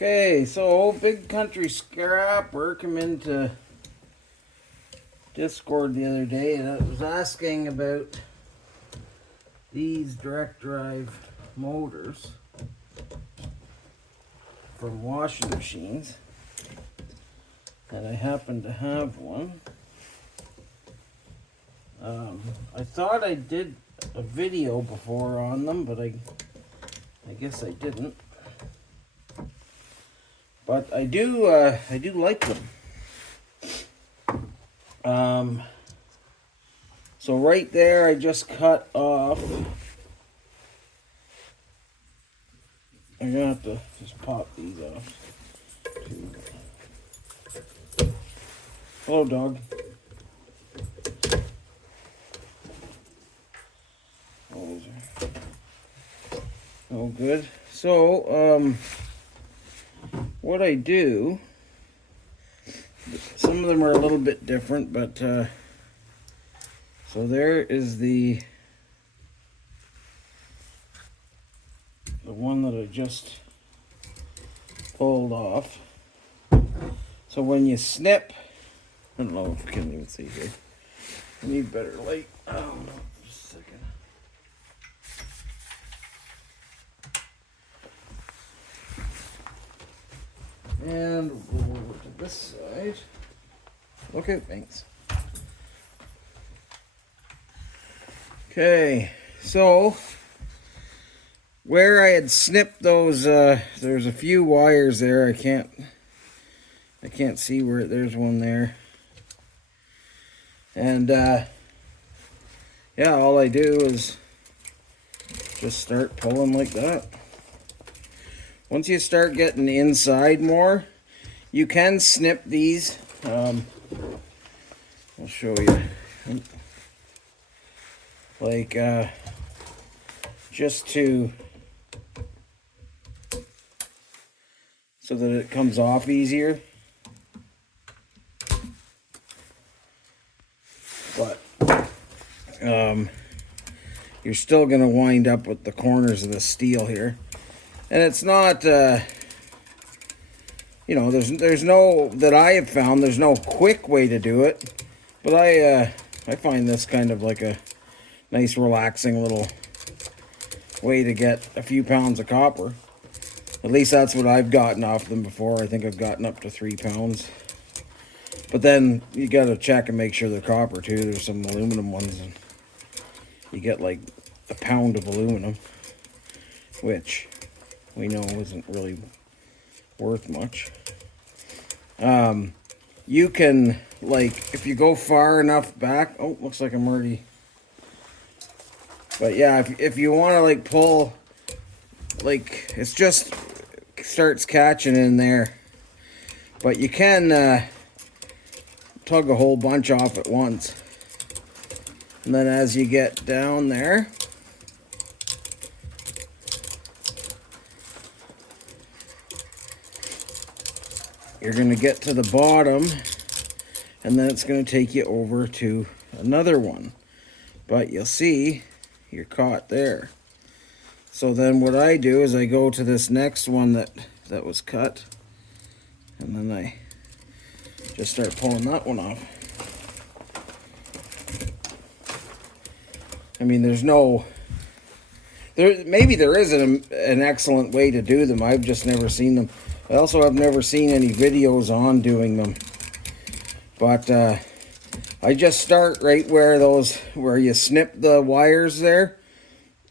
Okay, so Big Country Scrapper came into Discord the other day and I was asking about these direct drive motors from washing machines, and I happen to have one. I thought I did a video before on them, but I guess I didn't. But I do like them. So right there, I just cut off. I'm gonna have to just pop these off. Hello, dog. Oh, good. So, what I do, some of them are a little bit different, but, so there is the one that I just pulled off. So when you snip, I don't know if you can even see here. I need better light. Oh no, just a second. And we'll go over to this side. Okay, thanks. Okay, so where I had snipped those, there's a few wires there. I can't see where. There's one there. And yeah, all I do is just start pulling like that. Once you start getting inside more, you can snip these. I'll show you. Like, just to, so that it comes off easier. But, you're still going to wind up with the corners of the steel here. And it's not, you know, there's no, that I have found, there's no quick way to do it. But I find this kind of like a nice relaxing little way to get a few pounds of copper. At least that's what I've gotten off them before. I think I've gotten up to 3 pounds. But then you got to check and make sure they're copper too. There's some aluminum ones, and you get like a pound of aluminum, which we know isn't really worth much. You can, like, if you go far enough back, oh, looks like I'm already, but yeah, if you want to like pull, like, it's just starts catching in there, but you can tug a whole bunch off at once, and then as you get down there, you're going to get to the bottom, and then it's going to take you over to another one. But you'll see you're caught there. So then what I do is I go to this next one that was cut, and then I just start pulling that one off. I mean, there's no... maybe there is an excellent way to do them. I've just never seen them. I also have never seen any videos on doing them. But I just start right where you snip the wires there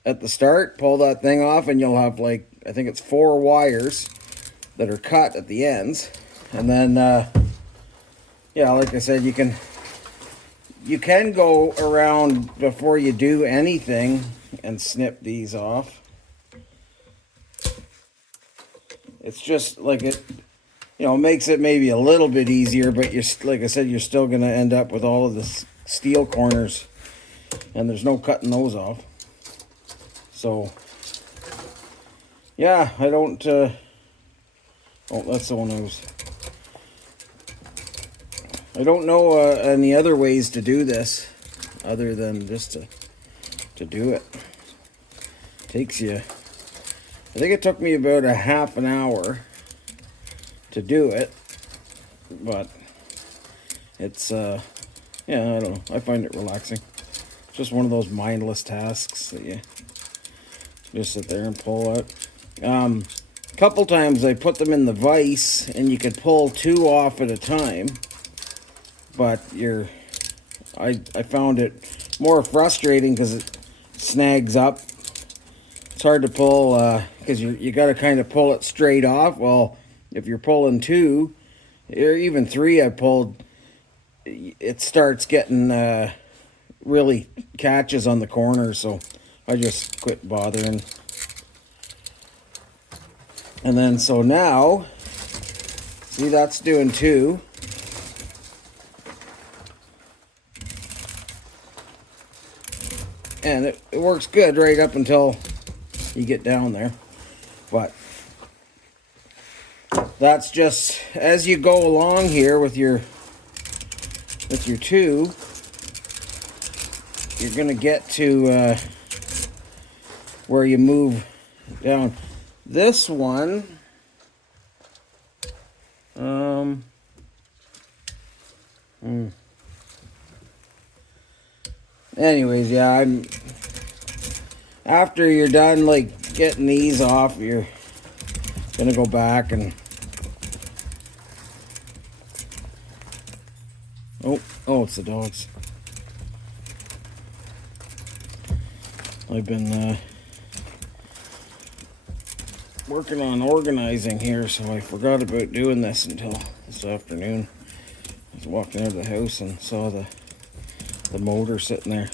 at the start, pull that thing off, and you'll have, like, I think it's 4 wires that are cut at the ends. And then, yeah, like I said, you can go around before you do anything and snip these off. It's just like it, you know, makes it maybe a little bit easier, but you're, like I said, you're still going to end up with all of the steel corners, and there's no cutting those off. So, yeah, I don't, oh, that's the one I don't know any other ways to do this other than just to do it. Takes you, I think it took me about a half an hour to do it, but it's yeah, I don't know. I find it relaxing. It's just one of those mindless tasks that you just sit there and pull out. Couple times I put them in the vise, and you could pull 2 off at a time, but I found it more frustrating because it snags up. It's hard to pull because you got to kind of pull it straight off. Well, if you're pulling 2 or even 3, I pulled, it starts getting really catches on the corner, so I just quit bothering. And then so now, see, that's doing 2. And it works good right up until you get down there. But that's just as you go along here with your 2, you're gonna get to where you move down. This one, anyways, yeah, after you're done like getting these off, you're gonna go back and oh, it's the dogs. I've been working on organizing here, so I forgot about doing this until this afternoon. I was walking out of the house and saw the motor sitting there.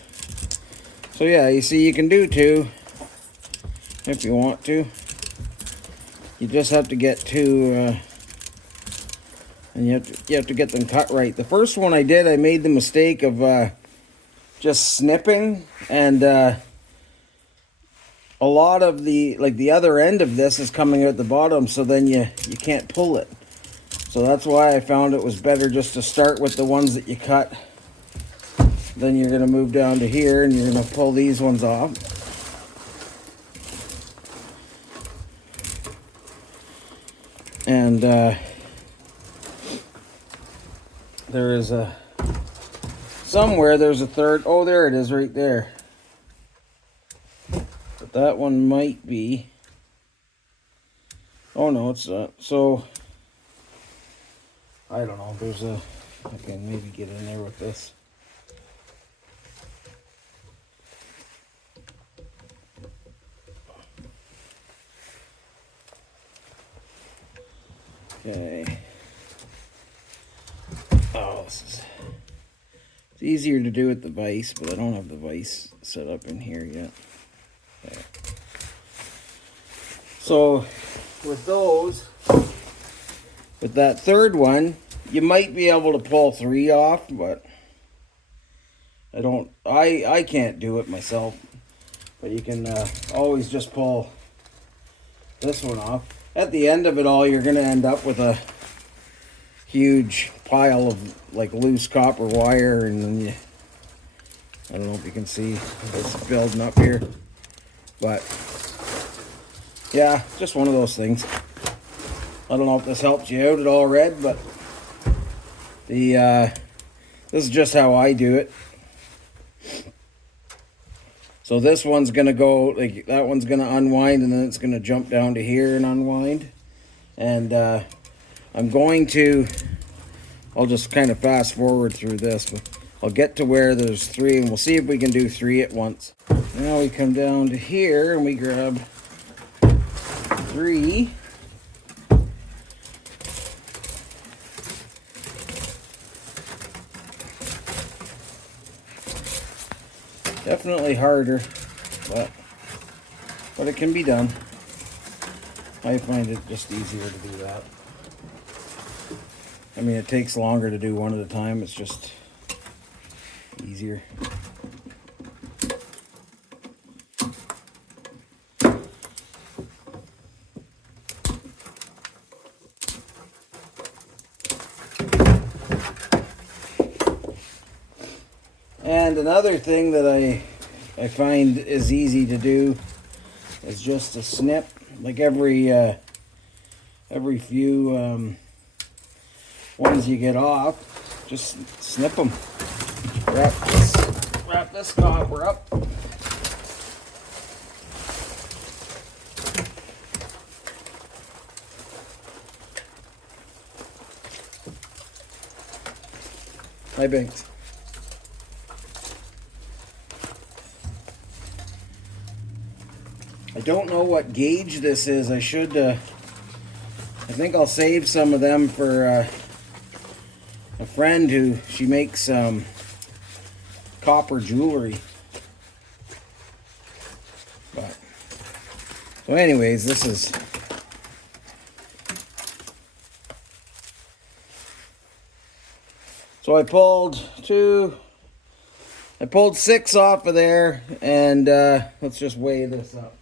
So yeah, you see, you can do 2 if you want to. You just have to get 2, and you have to get them cut right. The first one I did, I made the mistake of just snipping, and a lot of the other end of this is coming out the bottom, so then you can't pull it. So that's why I found it was better just to start with the ones that you cut. Then you're going to move down to here and you're going to pull these ones off. And there is somewhere there's a third. Oh, there it is right there. That one might be. Oh no, it's not. So I don't know. I can maybe get in there with this. Okay. Oh, it's easier to do with the vise, but I don't have the vise set up in here yet. Okay. So with those, with that third one, you might be able to pull 3 off, but I can't do it myself. But you can always just pull this one off. At the end of it all, you're going to end up with a huge pile of like loose copper wire, and then I don't know if you can see it's building up here, but yeah, just one of those things. I don't know if this helps you out at all, Red, but this is just how I do it. So this one's going to go, like, that one's going to unwind, and then it's going to jump down to here and unwind. And I'm going to, I'll just kind of fast forward through this, but I'll get to where there's 3, and we'll see if we can do 3 at once. Now we come down to here, and we grab 3. Definitely harder, but it can be done. I find it just easier to do that. I mean, it takes longer to do one at a time. It's just easier. And another thing that I find is easy to do is just to snip, like every few ones you get off, just snip them. Wrap this copper up. Hi, Binks. I don't know what gauge this is. I should, I think I'll save some of them for a friend who, she makes copper jewelry. But, so anyways, this is, so I pulled 6 off of there, and let's just weigh this up.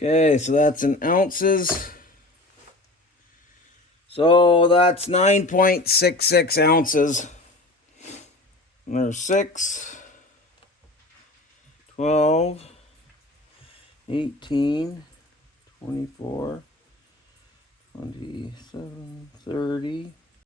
Okay, so that's in ounces. So that's 9.66 ounces. And there's 6, 12, 18, 24, 27, 30,